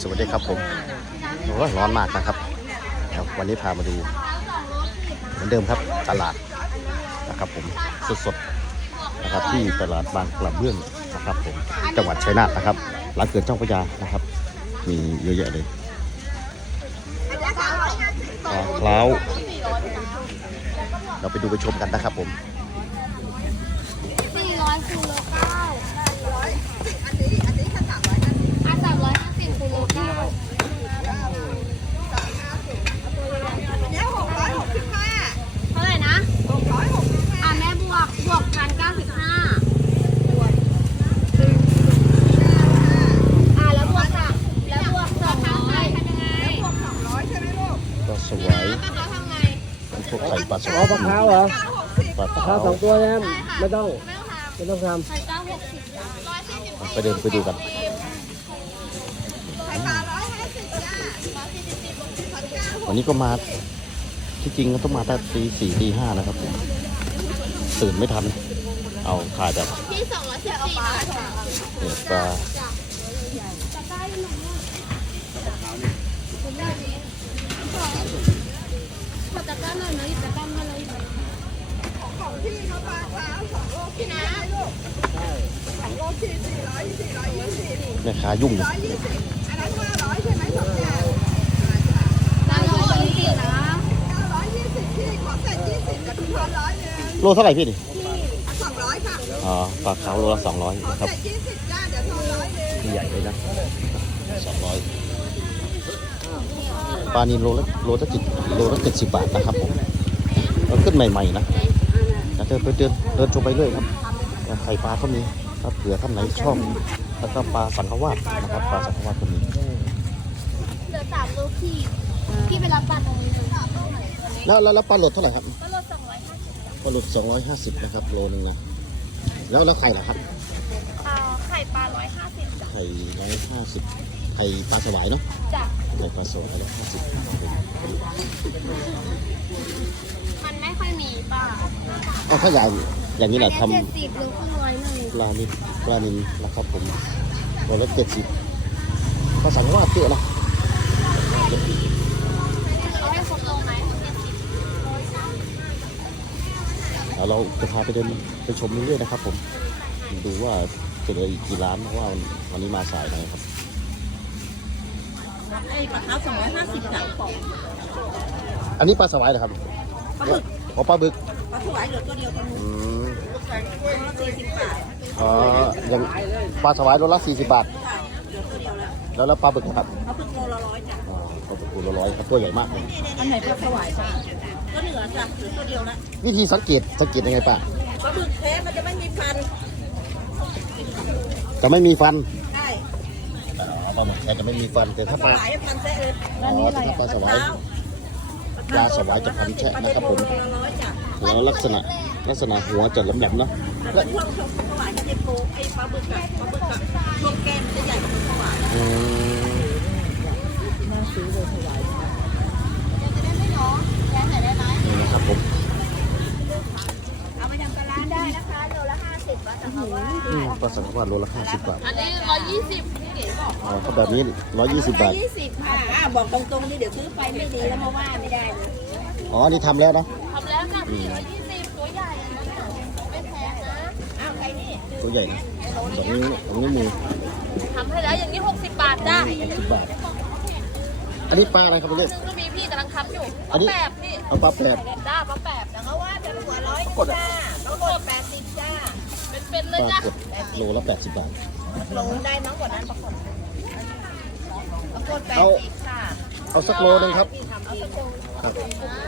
สวัสดีครับผมโอ้ร้อนมากนะครับครับ วันนี้พามาดู เหมือนเดิมครับตลาดนะครับผมสดๆนะครับที่ตลาดบางกระเบื้องนะครับผมจังหวัดชัยนาทนะครับหลังเกิดเจ้าพระยานะครับ มีเยอะแยะเลยปลาเคล้าวเราไปดูไปชมกันนะครับผม สี่ร้อยคูณโลเก้าอันนี้อันนี้ค่ะสามร้อยห้าสิบอะสามร้อยห้าสิบคูณโลเก้า เนี้ยหกร้อยหกสิบห้า เท่าไหร่นะ หกร้อยหกสิบห้า อะแม่บวก บวกพันเก้าสิบห้าอะแล้วบวกกับแล้วบวกสองร้อยทำยังไง บวกสองร้อยใช่ไหมลูก ปลาส พี่ วาย นะป้าเขาทำไง เป็นพวก ไข่ปลาสอ๋อวายปลาขาวเหรอเก้าหกสิบปลาปลาขาขาววสองตัวนะไม่ต้องไม่ต้องทไม่ต้องทำพันเก้าหกสิบร้อยสี่สิบไปเดินไปดูกัน ไข่ปลาร้อยห้าสิบจ้าวันนี้ก็มาที่จริงก็ต้องมาตั้งตีสี่ตีห้านะครับผมตื่นไม่ทัน เอาถ่ายแบบพี่สองร้อยสิบสี่บาทค่ะเนี่ยปลา จะได้หนูขอตะกร้าหน่อยนะหยิบตะกร้ามาเลย ของพี่เขาปลาขาวสองโล พี่นะ ลูกสองโลสี่สี่ร้อยสี่ร้อยยี่สิบ แม่ค้ายุ่งเลยร้อยยี่สิบอันนั้นห้าร้อยใช่ไหมสองอย่างร้านร้อยยี่สิบนะเก้าร้อยยี่สิบพี่ขอเศษยี่สิบกับทุนทอนร้อยหนึ่งโลเท่าไหร่พี่นี่สองร้อยค่ะอ๋อปลาขาวโลละสองร้อยขอครับเศษยี่สิบจ้าเดี๋ยวทอนร้อยหนึ่งนี่ใหญ่เลยนะสองร้อยปลานิลโลละโลละจิตโลละเจ็ดสิบบาทนะครับผมเราขึ้นใหม่ๆนะแล้วเดินไปเดินเดินชมไปเรื่อยครับไข่ปลาก็มีครับเผื่อท่านไหนชอบ แล้วก็ปลาสังขวาสนะครับปลาสังขวาสก็มีเหลือสามโลพี่พี่ไปรับปลาตรงนี้เลยแล้วแล้วแล้วปลาหลดเท่าไหร่ครับก็ลดสองร้อยห้าสิบปลาหลดสองร้อยห้าสิบนะครับโลนึงนะแล้วแล้วไข่ล่ะครับอ่าไข่ปลาร้อยห้าสิบจ้ะไข่ร้อยห้าสิบไข่ปลาสวายเนาะจ้ะไข่ปลาสวายร้อยห้าสิบ มันไม่ค่อยมีป้าก็ถ้าอย่างอย่างนี้แหละทำเจ็ดสิบหรือครึ่งร้อยหนึ่งปลานิลปลานิลนะครับผมตัวละเจ็ดสิบภาษาว่าเตี้ยนะเอาให้ครบโลไหมเจ็ดสิบเดี๋ยวเราจะพาไปเดินไปชมเรื่อยๆนะครับผมดูว่าจะเหลืออีกกี่ร้านเพราะว่าวันนี้มาสายหน่อยครับไอ้ปลาขาวสองร้อยห้าสิบจ้ะอันนี้ปลาสวายเหรอครับ ปลาบึกอ๋อปลาบึกปลาถวายเหลือตัวเดียวตรงนู้นอืมตัวละสี่สิบบาทอ๋อยังปลาสวายโลละสี่สิบบาท ค่ะเหลือตัวเดียวแล้วแล้วแล้วปลาบึกนะครับเขาเพิ่งโลละร้อยจ้ะอ๋อปลาบึกตัวละร้อยครับตัวใหญ่มากเลยอันไหนปลาถวายจ้ะก็เหลือจ้ะเหลือตัวเดียวละวิธีสังเกตสังเกตยังไงป้าปลาบึกแท้มันจะไม่มีฟันจะไม่มีฟันใช่อ๋อปลาหมึกแท้จะไม่มีฟันแต่ปลาถ้าถปลาวายฟันแท้เลย อ๋อแต่ถ้าปลาสวาย ปลาสวายจะพันแฉะนะครับผมปลาร้อยจ้ะแล้วลักษณะลักษณะหัวจะแหลมๆเนาะแล้วช่วงช่วงถวายจะเป็นโปไอ้ปลาบึกอะปลาบึกอะช่วงแก้มจะใหญ่กว่าถวายอืมนี่นะครับผมเอาไปทำปลาร้าได้นะคะโลละห้าสิบบาทแต่ว่าอืมปลาสังขวาสโลละห้าสิบบาทอันนี้ร้อยยี่สิบ พี่เก๋บอกอ๋อก็แบบนี้ร้อยยี่สิบบาท ยี่สิบค่ะอ่าบอกตรงๆนี่เดี๋ยวซื้อไปไม่ดีแล้วมาว่าไม่ได้เลยอ๋ออันนี่ทำแล้วนะทำแล้วค่ะพี่ร้อยยี่สิบตัวใหญ่นะไม่แพงนะ อ้าวใครนี่ตัวใหญ่นะสองนิ้วสองนิ้วมือทำให้แล้วอย่างนี้หกสิบบาทได้สิบบาท อันนี้ปลาอะไรครับเรียกซึ่งก็มีพี่กำลังทำอยู่อันนี้แปบพี่เอาปลาแปดจ้าปลาแปบแต่เขาว่าจะหัวร้อยกดอะต้องกดแปดสิบจ้า เป็นๆเลปยลาจ้ะกดโลละแปดสิบบาท ลงได้น้องกว่านั้นประกดประกดแปดเอาสิบค่ะเอาสักโลหนึงครับที่ทำเองครับ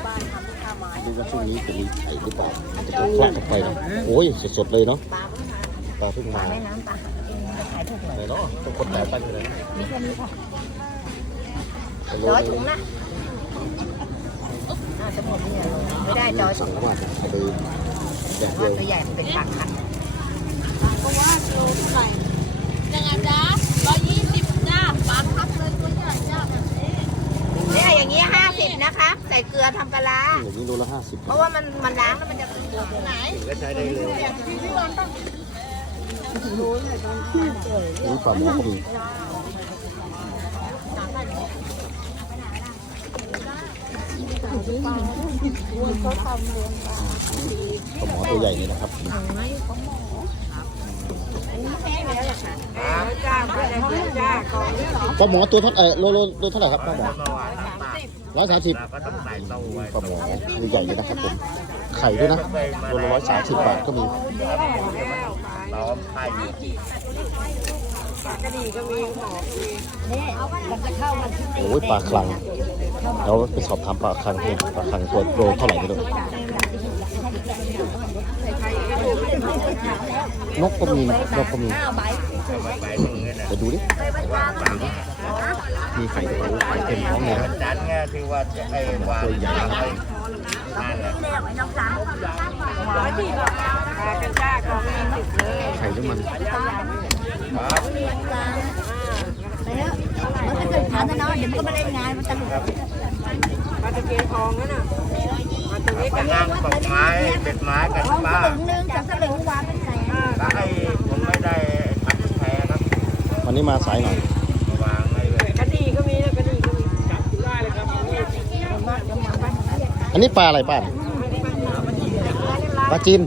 บ้านทำลูกค้าไม้ดูว่าช่วงนี้จะมีไข่หรือเปล่ามันจะคลาดออกไปนะโอ้ยสดๆเลยเนาะปลาเพิ่งมาปลาเพิ่งมาแม่น้ำปลาเองจะขายถูกหน่อยเลยเนาะต้องกดแปดไปเลยมีแค่นี้ค่ะโลร้อยนึถุงงนะน่าจะหมดเนี่ยไม่ได้จอยสั่ถุงงเข้ามาเอาไปแดดเดีว่ายวตัวใหญ่มันเป็นตังค์ค่ะาาอย่นี้โลละห้าสิบเพราะว่ามันมันล้างแล้วมันจะติดไหนก็ใช้ได้เลยนี่ปลาหมึกดีปลาหมอตัวใหญ่นี่นะครับปลาหมอตัวเท่าเออโลโลโลเท่าไหร่ครับปลาหมอ ร้อยสามสิบก็ต้องใส่ตู้ไว้ปลาหมอตัวใหญ่เลยนะครับผมไข่ด้วยนะโลละร้อยสามสิบบาทก็มีล้อมไข่กระดีก็มีหอมมีโอ้ยปลาคลังเราไปสอบถามปลาคลังเองปลาคลังตัวโลเท่าไหร่ไม่รู้นกก็มีนะนกก็มีไปดูดิ มีไข่โอ้โหไข่เต็มท้องเลยนะจันไงที่ว่าจะไอ้วางยางไว้นั่นแหละปลากันจ้าของมีติดเลยไข่ด้วยมันมันจะเกิดพันนะเนาะเดี๋ยวมันก็มาเล่นงานมันตลกปลาตะเพียนทองนั่นน่ะปลาตัวนี้กันนั่งตกไม้ติดไม้กันป้าสลึงนึงจากสลึงวางเป็นแสนแล้วไอ้ผมไม่ได้ทำแพรครับวันนี้มาสายหน่อย วางไอ้ กระดีก็มีนะกระดีก็มี อันนี้ปลาอะไรป้าปลาจีน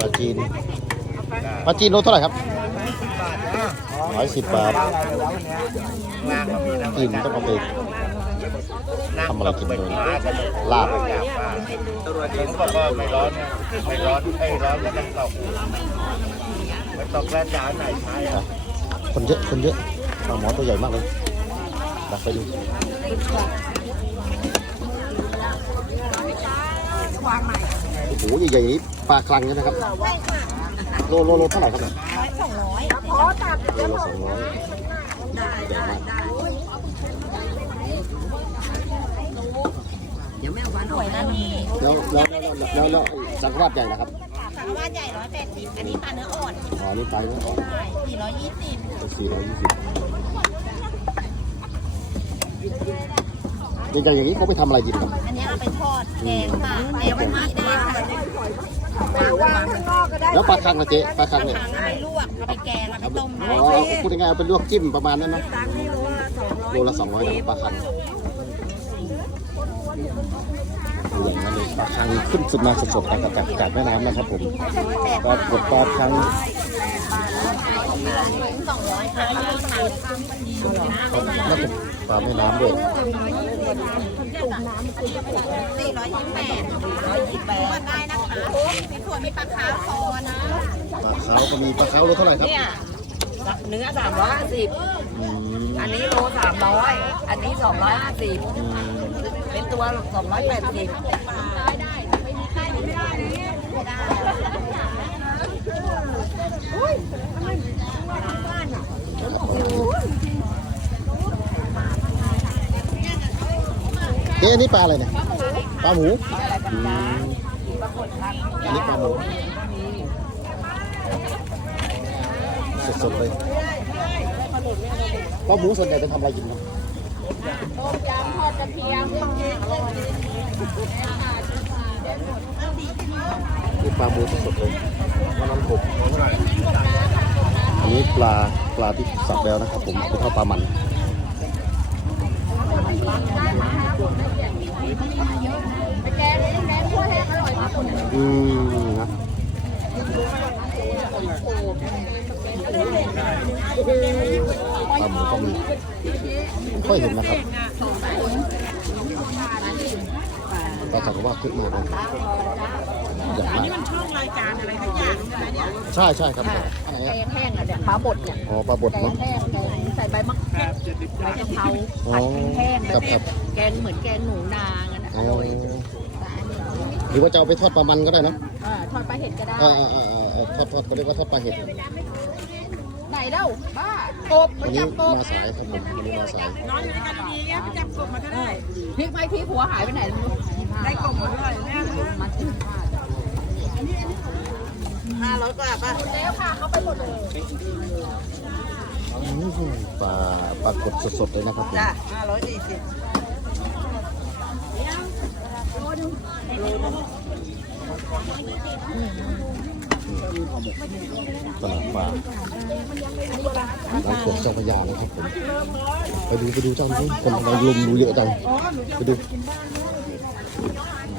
ปลาจีนปลาจีนโลเท่าไหร่ครับร้อยสิบบาทก็มีน้ำจีนต้องเอาไปทำอะไรกินเป็นเลยไม้กันลาบจากป้าผมบอกว่าไม่ร้อนไม่ร้อนไอ้ร้อนแล้วมันตกไม่ตกแล้วจะเอาไหนใช่คนเยอะคนเยอะปลาหมอตัวใหญ่มากเลยดักไปดู โอ้โหใหญ่ๆนี้ปลาคลังเนี่ยนะครับโลโลโลเท่าไหร่ครับเนี่ยโลละสองร้อยใหญ่มากสวยนะนี่แล้วแล้วแล้วแล้วสังขวาดใหญ่นะครับสารวัตรใหญ่ร้อยแปดสิบอันนี้ปลาเนื้ออ่อนอ๋อนี่ปลาเนี่ยอ๋อนสี่ร้อยยี่สิบสี่ร้อยยี่สิบ ใหญ่ๆอย่างนี้เขาไปทำอะไรกินครับอันนี้เอาไปทอดแกงค่ะแกงวันนี้ได้ค่ะแล้วปลาคังนะเจ๊ปลาคังเนี่ยถังเอาไปลวกเอาไปแกงเอาไปต้มอ๋อพูดง่ายๆเอาเป็นลวกจิ้มประมาณนั้นนะโลละสองร้อยนะปลาคังอย่างนั้นเลยปลาคังขึ้นสุดมาสดๆจากจากจากแม่น้ำนะครับผมปลากดปลาคัง ปลาแม่น้ำด้วยสี่ร้อยยี่สิบแปดร้อยยี่สิบแปดได้นะคะมีถั่วมีปลาคาร์ฟคอนะปลาเขาก็มีปลาเขาโลเท่าไหร่ครับเนี่ยเนื้อสามร้อยห้าสิบอืมอันนี้โลสามร้อยอันนี้สองร้อยห้าสิบอืมเป็นตัวสองร้อยแปดสิบ เอ๊ะอันนี้ปลาอะไรเนี่ย ปลาหมูอืมอันนี้ปลาหมูสดๆเลย ปลาหมูส่วนใหญ่จะทำอะไรกินครับ ต้มยำทอดกระเทียมต้มยำทอดกระเทียม นี่ปลาหมูสดๆเลยวันนั้นผมอันนี้ปลาปลาที่สับแล้วนะครับ ผมเป็นข้าวปลามันอืมนะปลาหมูก็มีไม่ค่อยเห็นนะครับ ปลาสังว่าคึกมากเลยใหญ่มากช่องรายการอะไรทั้งอย่างใช่ไหมเนี่ยใช่ใช่ครับอันไหนแกอะงแห้งอะเนี่ยปลาบดเนี่ยอ๋อปลาบดแกเนาะงแห้งแกงใส่ใบมะกรูดใบกะเพราผัดแห้งๆคแบรับบคเนี้รัยบแกงเหมือนแกงหนูนางั้นน่ะอ๋ออร่อยหรือว่าจะเอาไปทอดปลามันก็ได้เนอะเออทอดปลาเห็ดก็ได้ เออเออเออเออทอดทอดก็เรียกว่าทอดปลาเห็ดไหนเล่าบ้ากบอัมานนี้จับกบมาสายครับผมอันนี้มาสายนอนอยู่ในกันดี ๆไปจับกบมาก็ได้พลิกไปพลิกหัวหายไปไหนไม่รู้ได้กบมาด้วยแม่มาถึงห้าร้อยกว่าป่ะแล้วค่ะเขาไปหมดเลยอืมปลาปลากดสดๆเลยนะครับผมจ้ะห้าร้อยสี่สิบ ตลาดปลาร้านสวนเจ้าพระยานะครับผมไปดูไปดูเจ้านี้คนกำลังลุมดูเยอะจังไปดู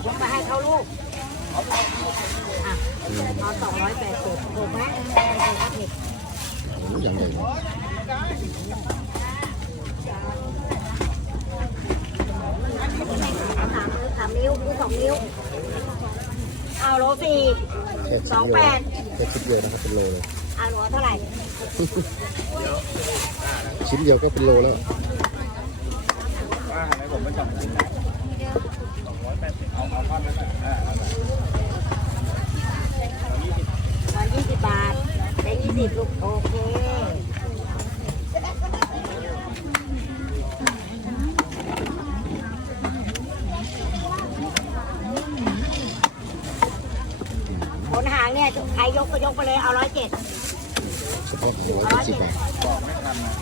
ยกไปให้เขาลูกอะเอาสองร้อยแปดสิบถูกไหมอย่างใหญ่เลยสามนิ้วสามนิ้วคือสองนิ้ว เอาโลสี่แค่สชิ้อนงเดีแปยวดแค่ชิ้นเดียวนะครับเป็นโลเลยเอาโลเท่าไหร่ ชิ้นเดียวก็เป็นโลแล้วว่าให้ผมไม่จับชิ้นไหนสองร้อยแปดสิบเอาเอาท่อนนั้นอะเอาไปตอนยี่สิบบาทได้ยี่สิบลูกโอเค ขนหางเนี่ย ใครยกก็ยกไปเลย เอาร้อยเจ็ดเฉพาะโลละสิบบาทบอกไม่ทันนะ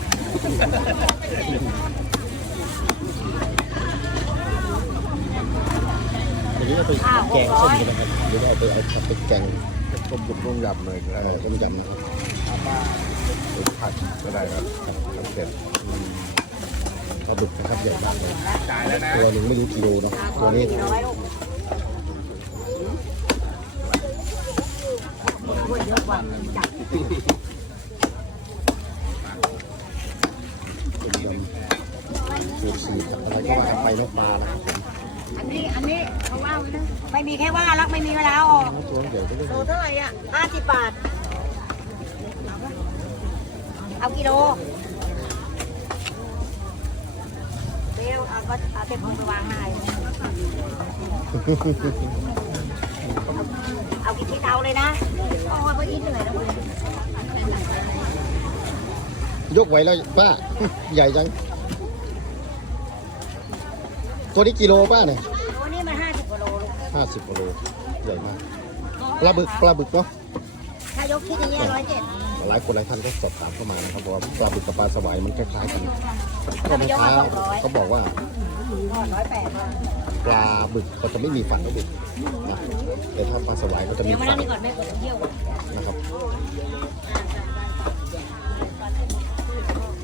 อันนี้เอาไปแกงส้มกันนะครับหรือว่าเอาไปเอาไปแกงต้มยำต้มยำเลยเออต้มยำนะครับหรือผัดก็ได้ครับทำเสร็จปลาดุกนะครับใหญ่มากเลยจ่ายแล้วนะตัวหนึ่งไม่รู้กิโลเนาะตัวนี้ สี่ร้อยลูกคนเยอะก ว่าจับสูตรสีอะไรก็ว่ากันไปนกปลานะครับผมอันนี้อันนี้เขาว่าไว้นะไม่มีแค่ว่ารักไม่มีเวลาออกตัวใหญ่ก็ได้โลเท่าไหร่อะห้าสิบบาท เอากิโลเดี๋ยวเอาก็เอาเต็มมือไปวางให้เอากี่ชิ้นเอาเลยนะ ยพอดีเหนื่อยแล้วเว้ยยกไหวแล้วป้า ใหญ่จัง ตัวนี้กิโลป้าเนี่ยโอ้นี่มันห้าสิบกว่าโลลูกห้าสิบกิโลใหญ่มากปลาบึกปลาบึกเนาะถ้ายกชิ้นอย่างเงี้ยร้อยเจ็ดหลายคนหลายท่านก็สอบถามเข้ามานะครับว่าปลาบึกกับปลาสวายมันคล้ายๆกันก็แม่ค้าเขาบอกว่าร้อยแปด ปลาบึกก็จะไม่มีฟันก็บึกนะแต่ถ้าปลาสวายก็จะมีเดี๋ยวมาฟันั่นงนี่ก่อนแม่กดเที่ยวก่อนนะครับ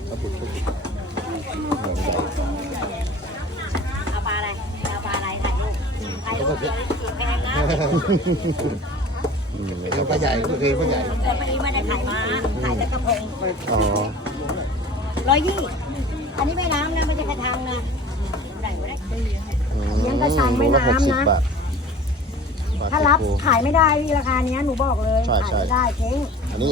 ปลาบึกก็ใหญ่เอาปลาอะไรเอาปลาอะไรถ่ายรูปถ่ายรูปเดี๋ยวสีแพงนะอืมแล้วก็ใหญ่ก็คือก็ใหญ่แต่วันนี้ไม่ได้ขายมาขายแต่กระพงอ๋อร้อยยี่ อันนี้แม่น้ำนะไม่ใช่กระทังนะไหนวะเนี่ย เลี้ยงกระชังแม่น้ำนะ หกสิบบาทบาทถ้ารับโกขายไม่ได้พี่ราคาเนี้ยหนูบอกเลยใช่ขายใช่ ไม่ได้เจ๊งอันนี้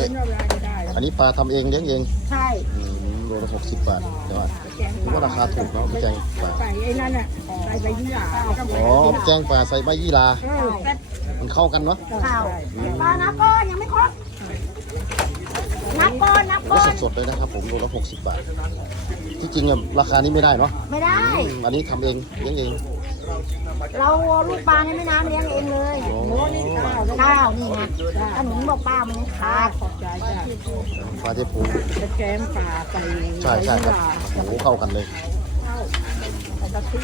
อันนี้ปลาทำเองเลี้ยงเองใช่อืมโลละหกสิบบาทเดี๋ยวก่อนถือว่าราคาถูกเนาะพี่แจงปลาใส่ไอ้นั่นอะใส่ใบยี่หร่าอ๋อพี่แจงปลาใส่ใบยี่ลา ใช่มันเข้ากันเนาะข้าวปลานับก้อนยังไม่ครบนับก้อนนับก็ก้อนสดๆเลยนะครับผมโลละหกสิบบาท ที่จริงอะราคานี้ไม่ได้เนาะไม่ได้ อืมอันนี้ทำเองเลี้ยงเอง เราเอาลูกปลาในแม่น้ำเลี้ยงเองเลยโอ้ข้าวนี่ไงถ้าหนูบอกป้ามันยังขาดขอบใจจ้ะปลาเทพูจะแกมป่าใส่ใช่ใช่ครับโอ้โหเข้ากันเลยแต่กะทิ